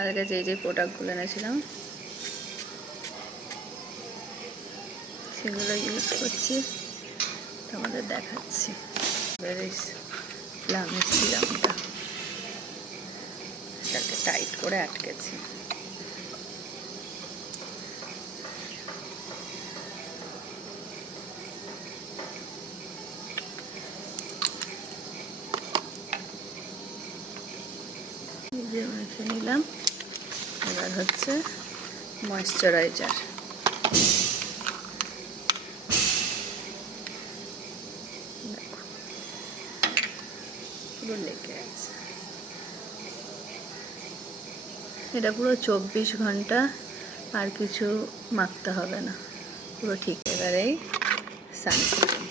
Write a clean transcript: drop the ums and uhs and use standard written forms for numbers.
তার কাছে যে প্রোডাক্টগুলো এনেছিলাম সেগুলো ইউজ করছি, তোমাদের দেখাচ্ছি। প্লামের সিরামটা এটাকে টাইট করে আটকেছি। মেখে নিলাম। এবার হচ্ছে ময়েশ্চারাইজার। দেখো পুরো লেগে আছে। এটা পুরো 24 ঘন্টা, আর কিছু মাখতে হবে না, পুরো ঠিক। এবারে সানস্ক্রিন